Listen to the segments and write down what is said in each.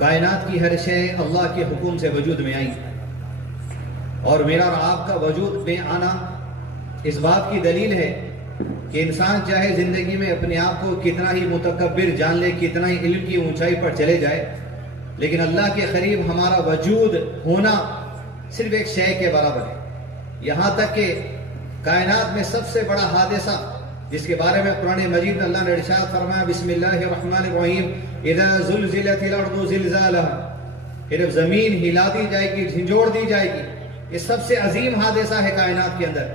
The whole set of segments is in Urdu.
کائنات کی ہر شے اللہ کے حکم سے وجود میں آئی، اور میرا اور آپ کا وجود میں آنا اس بات کی دلیل ہے کہ انسان چاہے زندگی میں اپنے آپ کو کتنا ہی متکبر جان لے، کتنا ہی علم کی اونچائی پر چلے جائے، لیکن اللہ کے قریب ہمارا وجود ہونا صرف ایک شے کے برابر ہے۔ یہاں تک کہ کائنات میں سب سے بڑا حادثہ جس کے بارے میں قرآن مجید میں اللہ نے ارشاد فرمایا، بسم اللہ الرحمن الرحیم، اذا زلزلت الارض زلزالها، کہ جب زمین ہلا دی جائے گی، جھنجھوڑ دی جائے گی، یہ سب سے عظیم حادثہ ہے کائنات کے اندر۔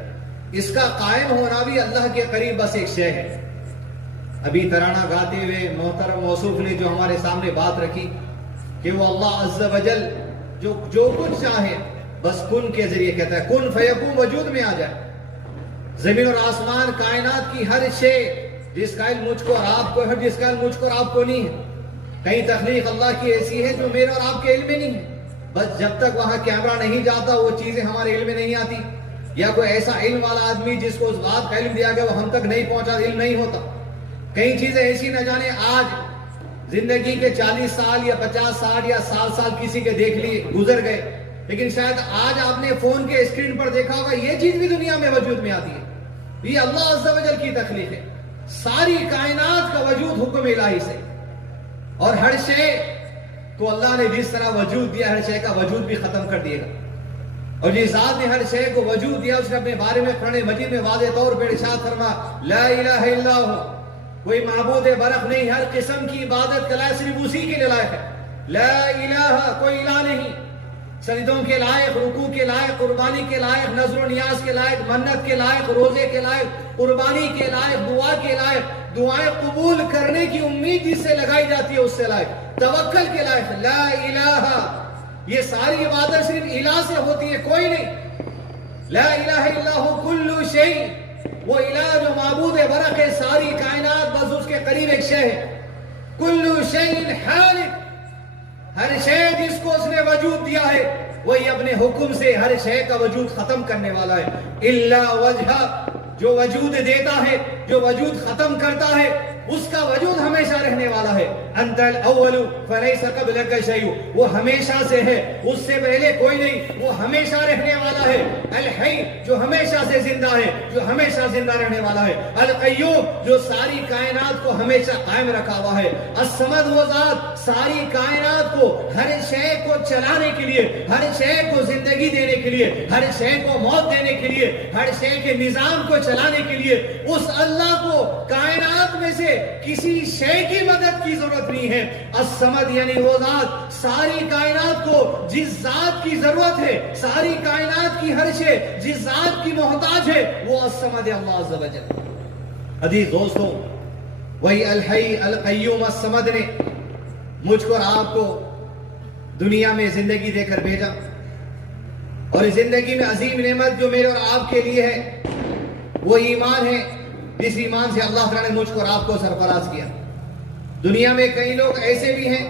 اس کا قائم ہونا بھی اللہ کے قریب بس ایک شے ہے۔ ابھی ترانہ گاتے ہوئے محترم موصوف نے جو ہمارے سامنے بات رکھی کہ وہ اللہ عز و جل جو کچھ چاہے بس کن کے ذریعے کہتا ہے، کن فیکون، وجود میں آ جائے۔ زمین اور آسمان، کائنات کی ہر شے جس کا علم مجھ کو اور آپ کو ہے، جس کا علم مجھ کو اور آپ کو نہیں ہے۔ کئی تخلیق اللہ کی ایسی ہے جو میرے اور آپ کے علم میں نہیں ہے، بس جب تک وہاں کیمرہ نہیں جاتا وہ چیزیں ہمارے علم میں نہیں آتی، یا کوئی ایسا علم والا آدمی جس کو اس بات کا علم دیا گیا وہ ہم تک نہیں پہنچا، علم نہیں ہوتا۔ کئی چیزیں ایسی نہ جانے آج زندگی کے 40 سال یا 50 سال یا 60 سال کسی کے دیکھ لیے گزر گئے، لیکن شاید آج آپ نے فون کے اسکرین پر دیکھا ہوگا یہ چیز بھی دنیا میں وجود میں آتی ہے۔ یہ اللہ عز و جل کی تخلیق ہے۔ ساری کائنات کا وجود حکم الہی سے، اور ہر شے کو اللہ نے جس طرح وجود دیا ہر شے کا وجود بھی ختم کر دیے گا۔ اور جس ذات نے ہر شے کو وجود دیا اس نے اپنے بارے میں قرآن مجید میں واضح طور پر ارشاد فرما، لا الہ الا ہو، کوئی معبود برحق نہیں، ہر قسم کی عبادت کا لائق صرف اسی کے لیے لائق ہے۔ لا الہ، کوئی الہ نہیں، سجدوں کے لائق، رکوع کے لائق، قربانی کے لائق، نذر و نیاز کے لائق، منت کے لائق، روزے کے لائق، قربانی کے لائق، دعا کے لائق، دعائیں قبول کرنے کی امید جس سے لگائی جاتی ہے اس سے لائق، توکل کے لائق۔ لا الہ، یہ ساری عبادت صرف الہ سے ہوتی ہے، کوئی نہیں۔ لا الہ الا ہو کل شیء، وہ الہ جو معبود برحق ہے، ساری کائنات بس اس کے قریب ایک شے ہے۔ کل شیء حالک، ہر شے جس کو اس نے وجود دیا ہے وہی اپنے حکم سے ہر شے کا وجود ختم کرنے والا ہے۔ الا وجہ، جو وجود دیتا ہے، جو وجود ختم کرتا ہے، اس کا وجود ہمیشہ رہنے والا ہے۔ انت الاول فلیس قبلک شیء، وہ ہمیشہ سے ہے، اس سے پہلے کوئی نہیں، وہ ہمیشہ رہنے والا ہے۔ الحی، جو ہمیشہ سے زندہ ہے، جو ہمیشہ زندہ رہنے والا ہے۔ القیوم، جو ساری کائنات کو ہمیشہ قائم رکھا ہوا ہے۔ الصمد، وہ ذات ساری کائنات کو، ہر شے کو چلانے کے لیے، ہر شے کو زندگی دینے کے لیے، ہر شے کو موت دینے کے لیے، ہر شے کے نظام کو چلانے کے لیے، اس اللہ کو کائنات میں سے کسی شے کی مدد کی ضرورت نہیں ہے۔ الصمد یعنی وہ ذات ساری کائنات کو جس ذات کی ضرورت ہے، ساری کائنات کی ہر شے جس ذات کی محتاج ہے، وہ الصمد اللہ عز و جل۔ عزیز دوستوں، وہی الحی القیوم الصمد نے مجھ کو اور آپ کو دنیا میں زندگی دے کر بھیجا، اور اس زندگی میں عظیم نعمت جو میرے اور آپ کے لیے ہے وہ ایمان ہے، جس ایمان سے اللہ تعالیٰ نے مجھ کو اور آپ کو سرفراز کیا۔ دنیا میں کئی لوگ ایسے بھی ہیں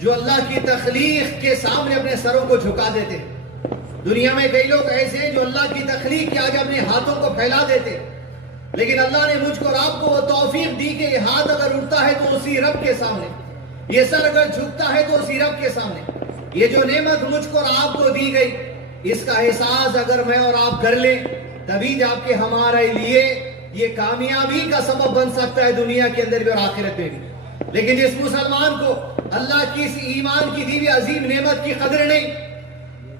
جو اللہ کی تخلیق کے سامنے اپنے سروں کو جھکا دیتے ہیں۔ دنیا میں کئی لوگ ایسے ہیں جو اللہ کی تخلیق کے آگے اپنے ہاتھوں کو پھیلا دیتے ہیں، لیکن اللہ نے مجھ کو اور آپ کو وہ توفیق دی کہ یہ ہاتھ اگر اٹھتا ہے تو اسی رب کے سامنے، یہ سر اگر جھکتا ہے تو اسی رب کے سامنے۔ یہ جو نعمت مجھ کو اور آپ کو دی گئی، اس کا احساس اگر میں اور آپ کر لیں تبھی جا کے ہمارے لیے یہ کامیابی کا سبب بن سکتا ہے، دنیا کے اندر بھی اور آخرت میں بھی۔ لیکن جس مسلمان کو اللہ کی اس ایمان کی دی ہوئی عظیم نعمت کی قدر نہیں،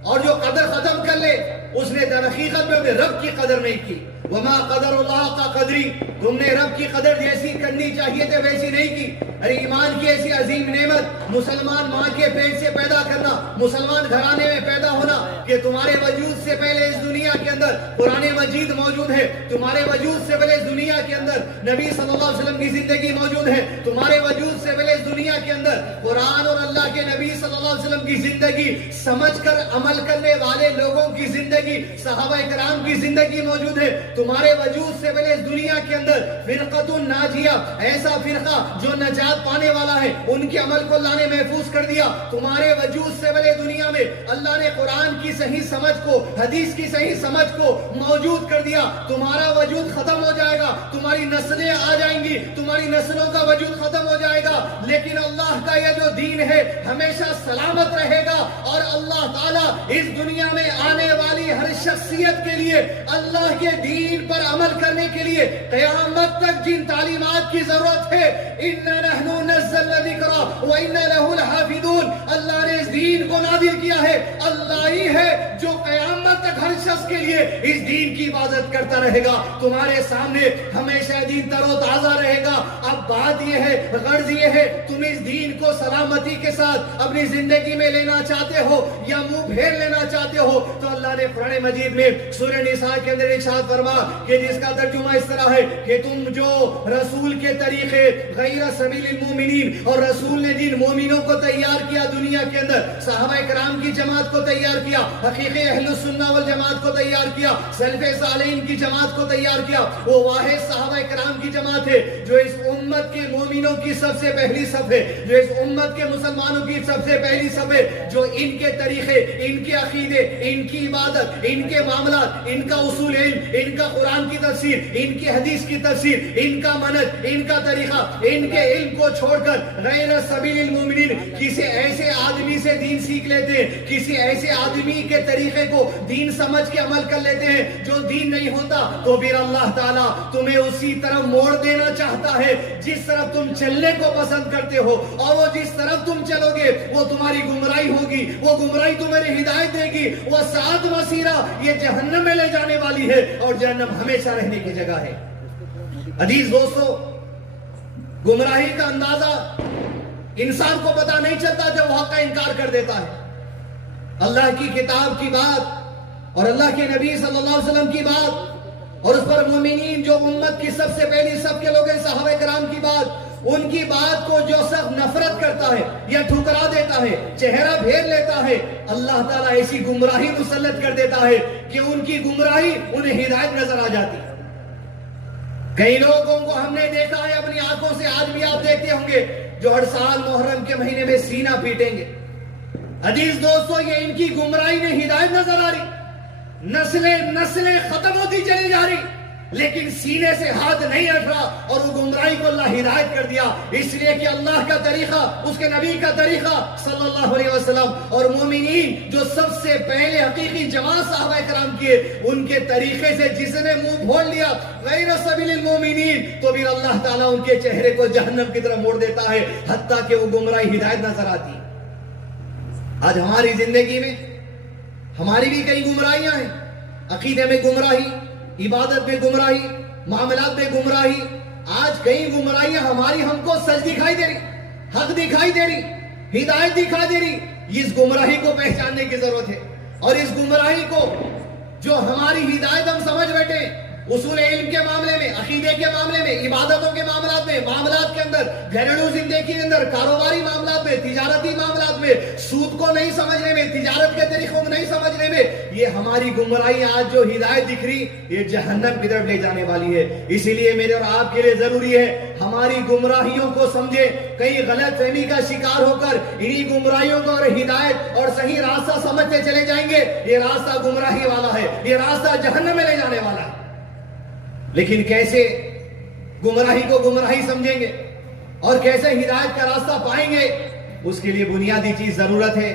اور جو قدر ختم کر لے، اس نے در حقیقت میں رب کی قدر نہیں کی۔ وما قدر اللہ کا قدری، تم نے رب کی قدر جیسی کرنی چاہیے تھے ویسی نہیں کی۔ ارے ایمان کی ایسی عظیم نعمت، مسلمان ماں کے پیٹ سے پیدا کرنا، مسلمان گھرانے میں پیدا ہونا، کہ تمہارے وجود سے پہلے اس دنیا کے اندر قرآن مجید موجود ہے، تمہارے وجود سے پہلے اس دنیا کے اندر نبی صلی اللہ علیہ وسلم کی زندگی موجود ہے، تمہارے وجود سے پہلے اس دنیا کے اندر قرآن اور اللہ کے نبی صلی اللہ علیہ وسلم کی زندگی سمجھ کر عمل کرنے والے لوگوں کی زندگی، صحابہ کرام کی زندگی موجود ہے۔ تمہارے وجود سے پہلے اس دنیا کے اندر فرقۃ الناجیہ، ایسا فرقہ جو نجات پانے والا ہے، ان کے عمل کو اللہ نے محفوظ کر دیا۔ تمہارے وجود سے پہلے دنیا میں اللہ نے قرآن کی صحیح سمجھ کو، حدیث کی صحیح سمجھ کو موجود کر دیا۔ تمہارا وجود ختم ہو جائے گا، تمہاری نسلیں آ جائیں گی، تمہاری نسلوں کا وجود ختم ہو جائے گا، لیکن اللہ کا یہ جو دین ہے ہمیں ہمیشہ سلامت رہے گا، اور اللہ تعالیٰ اس دنیا میں آنے والی ہر شخصیت کے لیے اللہ کے دین پر عمل کرنے کے لیے قیامت تک جن تعلیمات کی ضرورت ہے، اِنَّا نَحْنُ نَزَّلْنَا الذِّكْرَ وَإِنَّا لَهُ لَحَافِظُونَ، اللہ نے اس دین کو نازل کیا ہے، اللہ ہی ہے جو قیامت تک ہر شخص کے لیے اس دین کی حفاظت کرتا رہے گا۔ تمہارے سامنے ہمیشہ دین تر و تازہ رہے گا۔ اب بات یہ ہے، غرض یہ ہے، تم اس دین کو سلامتی کے ساتھ اپنی زندگی میں لینا چاہتے ہو یا منہ پھیر لینا چاہتے ہو، تو اللہ نے قرآن مجید میں سورہ نساء کے اندر ارشاد فرما کہ جس کا ترجمہ اس طرح ہے کہ تم جو رسول کے طریقے غیر سبیل المومنین، اور رسول نے جن مومنوں کو تیار کیا دنیا کے اندر، صحابہ کرام کی جماعت کو تیار کیا، حقیقی اہل السنہ والجماعت کو تیار کیا، سلف صالحین کی جماعت کو تیار کیا، وہ واحد صحابہ کرام کی جماعت ہے جو اس امت کے مومنوں کی سب سے پہلی صف ہے، جو اس امت کے مسلمانوں کی سب سے پہلی صف ہے، جو ان کے طریقے، ان کے عقیدے، ان کی عبادت، ان کے معاملات، ان کا اصول علم، ان کا قرآن کی تفسیر، ان کی حدیث کی تفسیر، ان کا منہج، ان کا طریقہ، ان کے علم کو چھوڑ کر غیر سبیل المومنین کسی ایسے آدمی سے دین سیکھ لیتے ہیں، کسی ایسے آدمی کے طریقے کو دین سمجھ کے عمل کر لیتے ہیں جو دین نہیں ہوتا، تو پھر اللہ تعالیٰ تمہیں اسی طرف موڑ دینا چاہتا ہے جس طرف تم چلنے کو پسند کرتے ہو، اور وہ جس طرف تم چلو گے وہ تمہاری گمراہی ہوگی، وہ گمراہی تمہیں ہدایت دے گی، وہ سات مسیرہ یہ جہنم میں لے جانے والی ہے، اور جہنم ہمیشہ رہنے کی جگہ ہے۔ عزیز دوستو، گمراہی کا اندازہ انسان کو پتہ نہیں چلتا جب وہ حق کا انکار کر دیتا ہے۔ اللہ کی کتاب کی بات اور اللہ کے نبی صلی اللہ علیہ وسلم کی بات، اور اس پر مومنین جو امت کی سب سے پہلی سب کے لوگ ہیں صحابہ کرام کی بات، ان کی بات کو جو سخت نفرت کرتا ہے یا ٹھکرا دیتا ہے، چہرہ پھیر لیتا ہے، اللہ تعالیٰ ایسی گمراہی مسلط کر دیتا ہے کہ ان کی گمراہی انہیں ہدایت نظر آ جاتی ہے۔ کئی لوگوں کو ہم نے دیکھا ہے اپنی آنکھوں سے، آج بھی آپ دیکھتے ہوں گے، جو ہر سال محرم کے مہینے میں سینہ پیٹیں گے۔ عزیز دوستو، یہ ان کی گمراہی میں ہدایت نظر آ رہی، نسلیں ختم ہوتی چلی جا رہی، لیکن سینے سے ہاتھ نہیں ہٹ رہا، اور وہ گمراہی کو اللہ ہدایت کر دیا، اس لیے کہ اللہ کا طریقہ، اس کے نبی کا طریقہ صلی اللہ علیہ وسلم، اور مومنین جو سب سے پہلے حقیقی جماعت صحابہ کرام کیے، ان کے طریقے سے جس نے منہ پھوڑ لیا غیر سبیل المومنین، تو پھر اللہ تعالیٰ ان کے چہرے کو جہنم کی طرف موڑ دیتا ہے، حتیٰ کہ وہ گمراہی ہدایت نظر آتی ہے۔ آج ہماری زندگی میں ہماری بھی کئی گمراہیاں ہیں، عقیدے میں گمراہی، عبادت میں گمراہی، معاملات میں گمراہی۔ آج کئی گمراہیاں ہماری ہم کو سچ دکھائی دے رہی، حق دکھائی دے رہی، ہدایت دکھائی دے رہی۔ اس گمراہی کو پہچاننے کی ضرورت ہے، اور اس گمراہی کو جو ہماری ہدایت ہم سمجھ بیٹھے، اصول علم کے معاملے میں، عقیدے کے معاملے میں، عبادتوں کے معاملات میں، معاملات کے اندر، گھریلو زندگی کے اندر، کاروباری معاملات میں، تجارتی معاملات میں، سود کو نہیں سمجھنے میں، تجارت کے طریقوں کو نہیں سمجھنے میں، یہ ہماری گمراہی آج جو ہدایت دکھ رہی، یہ جہنم کی طرف لے جانے والی ہے۔ اسی لیے میرے اور آپ کے لیے ضروری ہے ہماری گمراہیوں کو سمجھے، کئی غلط فہمی کا شکار ہو کر انہی گمراہیوں کو اور ہدایت اور صحیح راستہ سمجھتے چلے جائیں گے، یہ راستہ گمراہی والا ہے، یہ راستہ جہنم میں لے جانے والا ہے۔ لیکن کیسے گمراہی کو گمراہی سمجھیں گے اور کیسے ہدایت کا راستہ پائیں گے، اس کے لیے بنیادی چیز ضرورت ہے